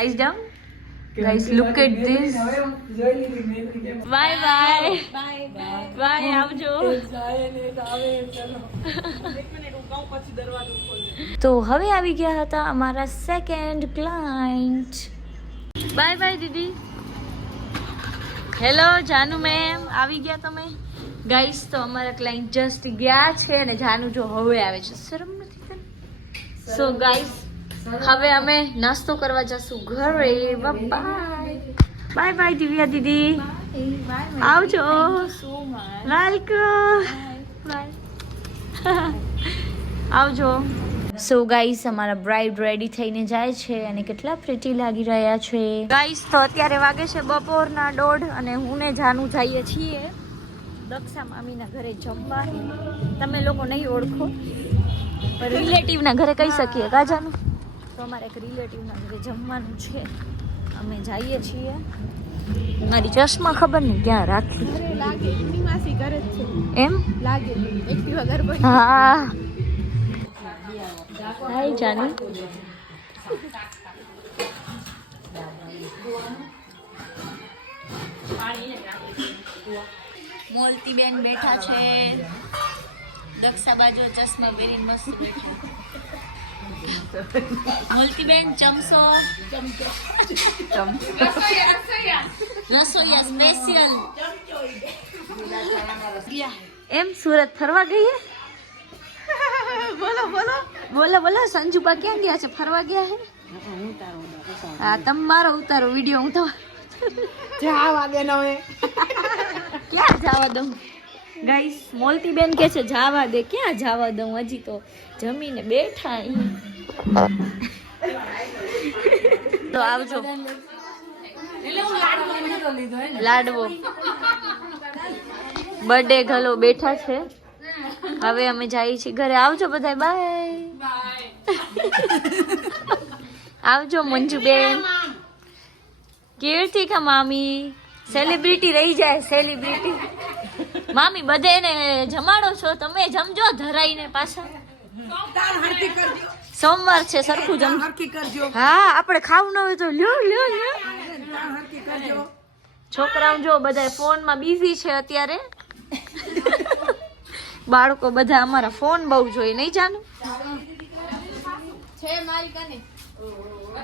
Ice down guys look at this bye bye bye આવજો તો હવે આવી ગયા હતા અમારા સેકન્ડ ક્લાયન્ટ બાય બાય દીદી હેલો જાનુ મેમ આવી ગયા તમે ગાઈસ તો અમારા ક્લાયન્ટ જસ્ટ ગયા છે અને જાનુ જો હવે આવે છે શરમ નથી તને સો ગાઈસ હવે અમે નાસ્તો કરવા જશું ઘરે. Bye bye. બાય દિવ્યા દીદી. આવજો. વેલકમ આવજો. સો ગાઈસ અમારા બ્રાઇડ રેડી થઈને જાય છે અને કેટલા પ્રીટી લાગી રહ્યા છે. ગાઈસ તો અત્યારે વાગે છે બપોરના દોઢ અને હું ને જાનું જઈએ છીએ દક્ષા મામીના ઘરે જમવા. તમે લોકો નહીં ઓળખો રિલેટિવના ઘરે કહી શકીએ. કા જાનું? તો અમારે એક રિલેટિવના ઘરે જમવાનું છે. અમે જઈએ છીએ. મારી ચશ્મા ખબર નહીં ક્યાં રાખી. એમ? લાગે. હા. હાય જાની. મોલતી બેન બેઠા છે. દક્ષા બાજુ ચશ્મા પહેરીને મસ્ત બેઠા મોલતી બેન ચમસો રસોઈયા સ્પેશિયલ એમ સુરત ફરવા ગઈએ? બોલો બોલો. બોલો બોલો. સંજુબા ક્યાં ગયા છે? ફરવા ગયા હે? હા તમારો ઉતારો વીડિયો હું તો જવા દે નવે ક્યાં જવા દઉં? ગાઈસ મોલતી બેન કે છે, જાવા દે, ક્યાં જાવા દઉં? હજી તો જમીને બેઠા. તો આવજો. લાડવો. બર્થડે ગલો બેઠા છે. હવે અમે જઈએ છીએ ઘરે. આવજો બધા બાય. આવજો મંજુબેન. કીર્તિકા મામી. સેલિબ્રિટી રહી જાય સેલિબ્રિટી મામી બધાને જમાડો છો તમે જમજો ધરાઈને પાછા. સોમવાર છે સરખું જમ હા આપણે ખાવું ન હોય તો લ્યો લ્યો લ્યો. છોકરાઓ જો બધા ફોનમાં બિઝી છે અત્યારે. બાળકો બધા અમારા ફોન બહુ જોઈએ નહીં જાનું? છે મારી કને.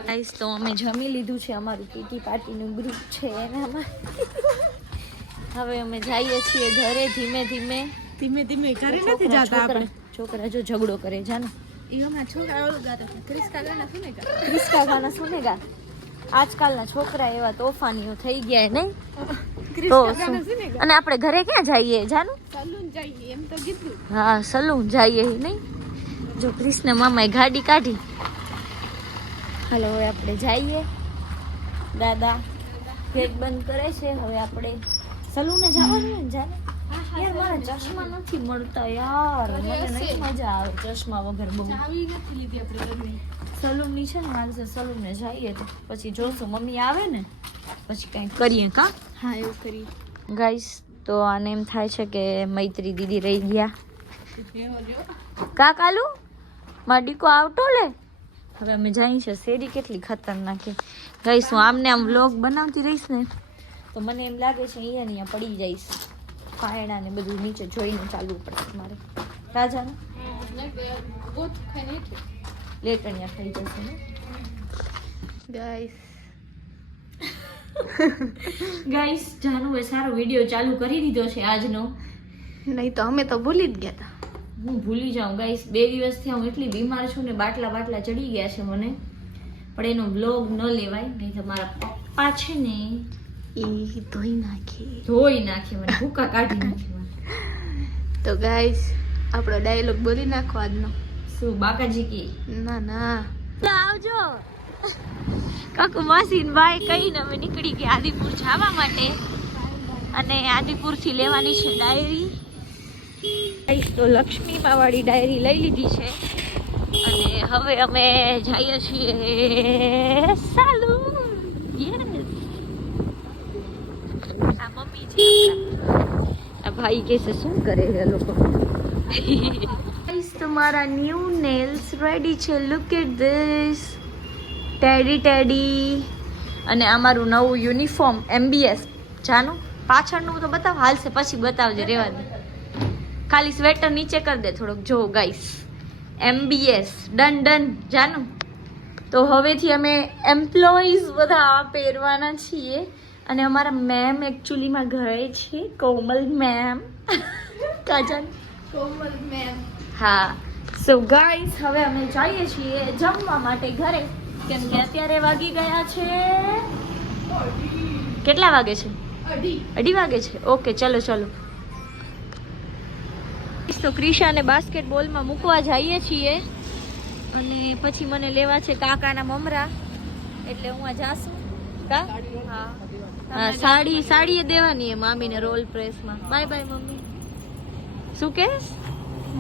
ગાઈસ તો અમે જમી લીધું છે અમારું કીટી પાર્ટીનું ગ્રુપ છે એનામાં. હવે અમે જઈએ છીએ ઘરે ધીમે ધીમે. ધીમે ધીમે ઘરે નથી જતા આપણે. છોકરા જો ઝઘડો કરે જાને. એ હમણાં છોકરા ઓલું ગાતા ક્રિસ્કા ગાના શું ને ગાતા ક્રિસ્કા ગાના સુનેગા? આજકાલના છોકરા એવા તોફાનીઓ થઈ ગયા નહીં? તો અને આપણે ઘરે ક્યાં જઈએ જાનું? સલૂન જઈએ એમ તો કીધું. હા સલૂન જઈએ ઈ નહીં? જો કૃષ્ણ મામાએ ગાડી કાઢી. હાલો હવે આપણે જઈએ. દાદા ગેટ બંધ કરે છે હવે આપણે સલૂને જવાનું ને યાર મારા ચશ્મા નથી મળતા યાર. મને નહીં મજા આવે ચશ્મા વગર બહુ. ચાવી નથી લીધી આપણે સલૂનની છે ને આજે સલૂનને જઈએ તો પછી જોશું. મમ્મી આવે ને પછી કંઈક કરીએ કા? હા એવું કરી ગાઈસ તો આને એમ થાય છે કે મૈત્રી દીદી રહી ગયા. કા કાલુ? મારો દીકો આવતો લે? હવે અમે જઈ છે. શેરી કેટલી ખતરનાક ગાઈસ હું આમને આમ વ્લોગ બનાવતી રહીશ ને તો મને એમ લાગે છે અહીંયા અહીંયા પડી જઈશ પાયણા ને બધું નીચે જોઈને ચાલવું પડશે મારે. રાજાને? લેટણિયા થઈ જશે ને? ગાઈસ ગાઈસ જાનુએ સારો વીડિયો ચાલુ કરી દીધો છે આજનો. નહીં તો અમે તો ભૂલી જ ગયા હતા હું ભૂલી જાઉં. ગાઈસ બે દિવસથી હું એટલી બીમાર છું ને બાટલા બાટલા ચડી ગયા છે મને. પણ એનો બ્લોગ ન લેવાય નહીં તો મારા પપ્પા છે ને એ ધોઈ નાખી. ધોઈ નાખી મને ભૂકા કાઢી નાખે તો ગાઈસ આપણો ડાયલોગ બોલી નાખો આજનો. શું બાકાજી કી? ના ના. આવજો. કાકુ માસીન ભાઈ કહીને અમે નીકળી ગયા આદિપુર જવા માટે. અને આદિપુરથી લેવાની છે ડાયરી ગાઈસ તો લક્ષ્મી માવાળી ડાયરી લઈ લીધી છે. અને હવે અમે જઈએ છીએ સાલું. મમ્મી આ ભાઈ કે છે શું કરે છે લોકો? તમારા ન્યૂ નેલ્સ રેડી છે. Look at this teddy teddy અને અમારું નવું યુનિફોર્મ એમબીએસ જાનું, પાછળનું તો બતાવ, હાલશે, પછી બતાવજે રેવા દે. ખાલી સ્વેટર નીચે કરી દે થોડોક. જો ગાઈસ એમબીએસ ડન ડન જાનું. તો હવેથી અમે એમ્પ્લોઈઝ બધા પહેરવાના છીએ. અને અમારા મેમ એકચ્યુઅલીમાં ઘરે છે કોમલ મેમ કજન કોમલ મેમ હા. સો ગાઈસ હવે અમે જઈએ છીએ જમવા માટે ઘરે. કેમ કે અત્યારે વાગી ગયા છે કેટલા વાગે છે? અઢી. વાગે છે? ઓકે ચલો ચલો. તો ક્રિશાને બાસ્કેટબોલમાં મૂકવા જઈએ છીએ. અને પછી મને લેવા છે કાકાના મમરા. એટલે હું આ જાશું હા. હા સાડી સાડી દેવાની એ મામીને રોલ પ્રેસમાં. બાય બાય મમ્મી. શું કે?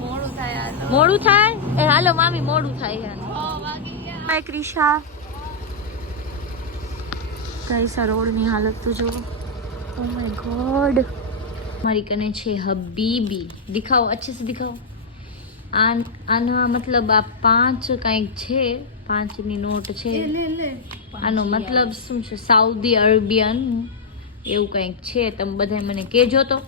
મોડું થાય મોડું થાય? એ હાલો મામી મોડું થાય બાય ક્રિશા. કૈસા રોડની હાલત તો જો ઓ માય ગોડ મારી કને છે હબીબી. દિખાઓ અચ્છે સે દિખાઓ આ આના મતલબ આ પાંચ કંઈક છે. પાંચની નોટ છે. લે લે. આનો મતલબ શું છે? સાઉદી અરેબિયન એવું કંઈક છે તમે બધા મને કહેજો તો.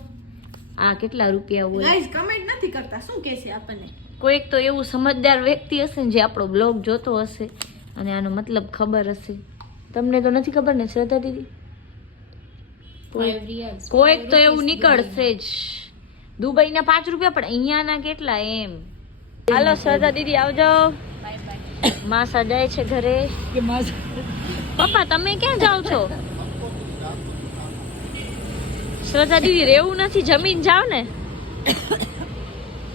આ કેટલા રૂપિયા હોય? ગાઈસ કમેન્ટ નથી કરતા. શું કહે છે આપણને? કોઈક તો એવું સમજદાર વ્યક્તિ હશે ને જે આપણો બ્લોગ જોતો હશે અને આનો મતલબ ખબર હશે. તમને તો નથી ખબર ને શ્રદ્ધા દીદી? કોઈક તો એવું નીકળશે જ. દુબઈના પાંચ રૂપિયા પણ અહીંયાના કેટલા એમ? હાલો શ્રદ્ધા દીદી આવજો. બાય બાય માસા જાય છે ઘરે. પપ્પા તમે ક્યાં જાઓ છો? શ્રદ્ધા દીદી રેવું નથી જમીન જાવ ને.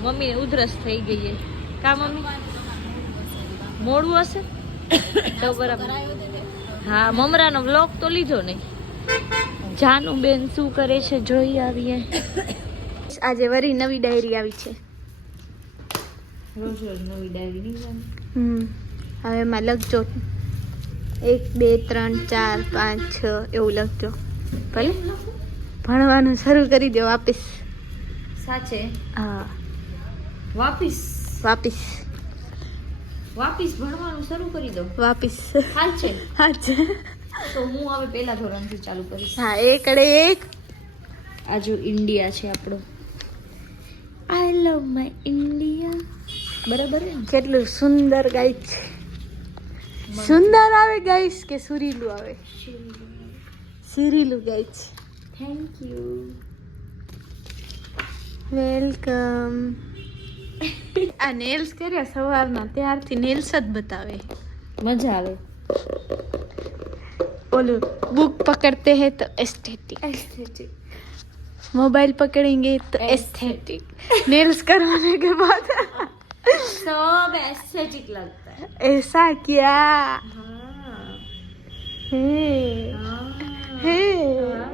મમ્મી ઉધરસ થઈ ગઈ કા મમ્મી? મોડું હશે? તો બરાબર. હા મમરાનો વ્લોગ તો લીધો નહીં જાનું બેન શું કરે છે જોઈ આવીએ. આજે વરી નવી ડાયરી આવી છે. રોજ રોજ નવી ડાયરી નહીં હમ હવે એમાં લખજો. એક બે ત્રણ ચાર પાંચ છ એવું લખજો. ભલે? ભણવાનું શરૂ કરી દો વાપીસ. સાચે? હા. વાપીસ? વાપીસ. વાપીસ ભણવાનું શરૂ કરી દો. વાપીસ. હા છે તો હું હવે પહેલા ધોરણથી ચાલુ કરીશ. હા એકડે એક. આ જો ઇન્ડિયા છે આપણો. આઈ લવ માય ઇન્ડિયા બરાબર ને? કેટલું સુંદર ગાય છે. સુંદર આવે ગાઈસ કે સુરીલું આવે સુરીલું ગાય છે થેન્ક યુ વેલકમ આ નેલ્સ કર્યા સવારના ત્યારથી નેલ્સ જ બતાવે મજા આવે ઓલું बुक पकड़ते हैं तो एस्थेटिक मोबाइल पकड़ेंगे तो एस्थेटिक नेल्स करवाने के बाद सब ठीक लगता है ऐसा क्या हाँ। हे हे हाँ।